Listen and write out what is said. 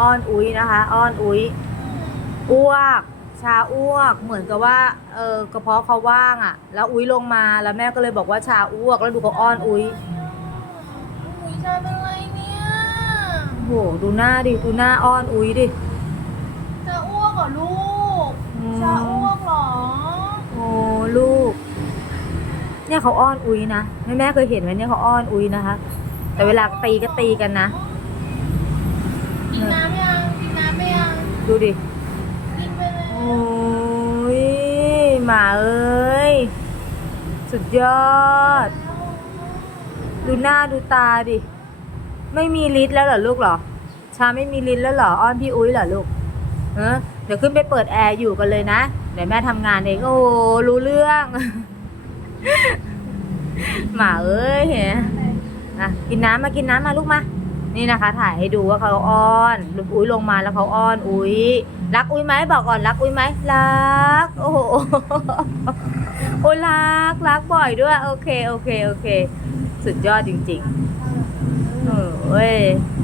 อ้อนอุ้ยนะคะ อ้อนอุ้ยอ้วก ชาอ้วก เหมือนกับว่าเออกระเพาะเขาว่างอะ่ะ แล้วอุ้ยลงมาแล้วแม่ก็เลยบอกว่าชาอ้วกแล้วดูเขาอ้อนอุ้ยอุ้ยชาเป็นไรเนี่ยโอ้โหดูหน้าดิดูหน้าอ้อนอุ้ยดิจะอ้วกเหรอลูกอืมชาอ้วกเหรอโอ้ลูก เนี่ยเขาอ้อนอุ้ยนะแม่แม่เคยเห็นไหมเนี่ยเขาอ้อนอุ้ยนะคะ แต่เวลาตีก็ตีกันนะ กินน้ำยังกินน้ำไปยัง ดูดิ โอ้ยหมาเอ้ย สุดยอด ดูหน้าดูตาดิ ไม่มีลิ้นแล้วเหรอลูกเหรอ ชาไม่มีลิ้นแล้วเหรอ อ้อนพี่อุ้ยเหรอลูกเออเดี๋ยวขึ้นไปเปิดแอร์อยู่กันเลยนะ เดี๋ยวแม่ทำงานเอง โอ้รู้เรื่อง หมาเอ้ยเห็นอะ กินน้ำมา กินน้ำมาลูกมา นี่นะคะ ถ่ายให้ดูว่าเขาอ้อนอุ้ยลงมาแล้วเขาอ้อนอุ้ยรักอุ้ยไหมบอกก่อนรักอุ้ยไหมรัก โอ้โหโอ้รักรักบ่อยด้วย โอเคโอเคโอเค สุดยอดจริง ๆ เออเว้ย